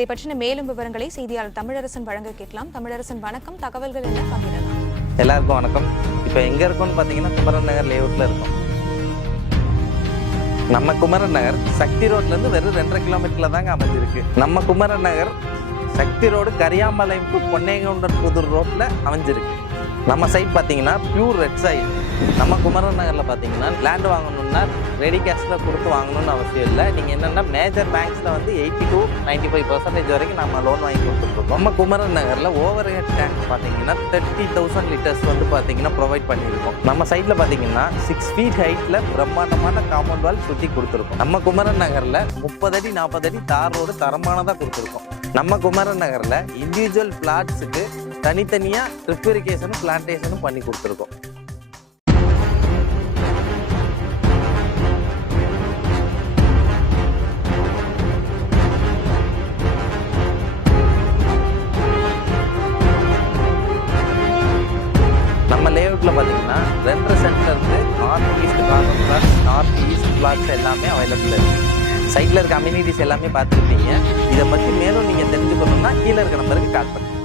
இதை பற்றின மேலும் விவரங்களை செய்தியாளர் தமிழரசன் வழங்க கேட்கலாம். தமிழரசன் வணக்கம், தகவல்கள் என்ன பகிரலாம்? எல்லாருக்கும் வணக்கம். இப்போ எங்க இருக்கோம்னு பார்த்தீங்கன்னா குமரன் நகர் லேஅவுட்ல இருக்கோம். நம்ம குமரன் நகர் சக்தி ரோட்ல இருந்து வெறும் 2.5 கிலோமீட்டர்ல தாங்க அமைஞ்சிருக்கு. நம்ம குமரன் நகர் சக்தி ரோடு கரியாம்பாளையம் டு பொன்னையங்கவுண்டன் புதூர் ரோட்ல அமைஞ்சிருக்கு. நம்ம சைட் பார்த்தீங்கன்னா பியூர் ரெட் சைட். நம்ம குமரன் நகரில் பார்த்தீங்கன்னா லேண்ட் வாங்கணும்னா ரெடி கேஷில் கொடுத்து வாங்கணும்னு அவசியம் இல்லை. நீங்கள் என்னென்னா மேஜர் பேங்க்ஸில் வந்து 80 to 95% வரைக்கும் நம்ம லோன் வாங்கி கொடுத்துருக்கோம். நம்ம குமரன் நகரில் ஓவர் ஹெட் டேங்க் பார்த்தீங்கன்னா 30,000 லிட்டர்ஸ் வந்து பார்த்தீங்கன்னா ப்ரொவைட் பண்ணியிருக்கோம். நம்ம சைட்டில் பார்த்தீங்கன்னா 6 feet ஹைட்டில் பிரம்மாண்டமான காம்பவுண்ட் வால் சுற்றி கொடுத்துருக்கோம். நம்ம குமரன் நகரில் 30 அடி 40 அடி தார் ரோடு தரமானதாக கொடுத்துருக்கோம். நம்ம குமரன் நகரில் இண்டிவிஜுவல் பிளாட்ஸுக்கு தனித்தனியாக ட்ரிப் இரிகேஷனும் பிளான்டேஷனும் பண்ணி கொடுத்துருக்கோம். நம்ம லேஅவுட்டில் பார்த்தீங்கன்னா 2 சென்டருக்கு north east corner plots, north east plots எல்லாமே அவைலபிள் இருக்குது. சைட்டில் இருக்க அம்யூனிட்டிஸ் எல்லாமே பார்த்துருப்பீங்க. இதை பற்றி மேலும் நீங்கள் தெரிஞ்சுக்கணும்னா கீழே இருக்க நம்பருக்கு கால் பண்ணுங்கள்.